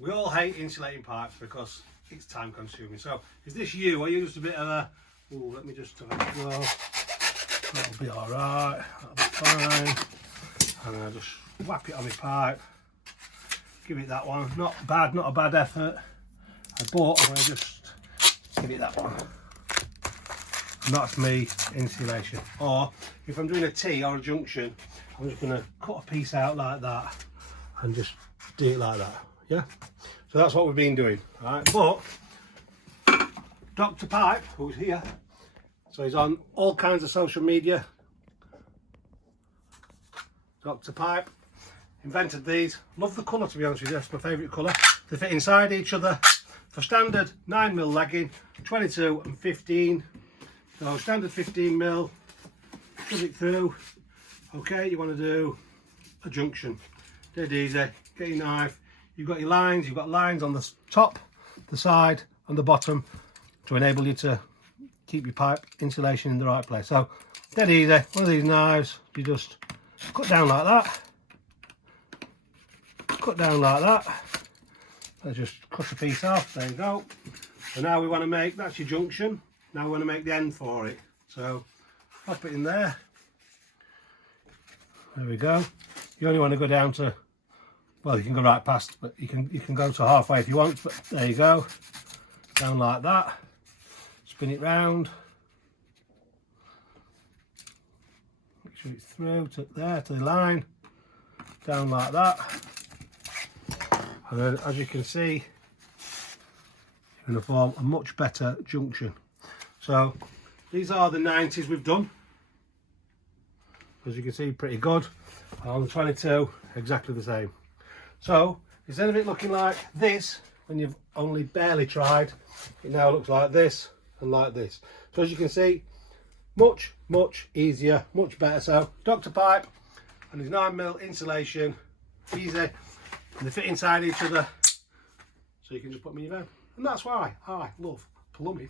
We all hate insulating pipes because it's time consuming. So is this you? Are you just a bit of a, oh, let me just go. That'll be all right, that'll be fine. And I just whack it on my pipe. Give it that one. Not bad, not a bad effort. But I'm going to just give it that one. And that's me insulation. Or if I'm doing a T or a junction, I'm just going to cut a piece out like that and just do it like that. Yeah. So that's what we've been doing. Right. But Dr. Pipe, who's here, so he's on all kinds of social media. Dr. Pipe invented these. Love the colour, to be honest with you. That's my favourite colour. They fit inside each other. For standard 9mm legging, 22 and 15. So standard 15mm, put it through. Okay, you want to do a junction. Dead easy. Get your knife. You've got your lines. You've got lines on the top, the side, and the bottom to enable you to keep your pipe insulation in the right place. So dead easy. One of these knives, you just cut down like that. Cut down like that. Let's just cut a piece off. There you go. So now we want to make, that's your junction. Now we want to make the end for it. So pop it in there. There we go. You only want to go down to, well, you can go right past, but you can go to halfway if you want. But there you go. Down like that. Spin it round. Make sure it's through to there, to the line. Down like that. And then, as you can see, you're going to form a much better junction. So these are the 90s we've done. As you can see, pretty good. And on the 22, exactly the same. So instead of it looking like this, when you've only barely tried, it now looks like this and like this. So as you can see, much easier, much better. So Dr. Pipe and his 9mm insulation, easy. And they fit inside each other, so you can just put them in your van. And that's why I love plumbing.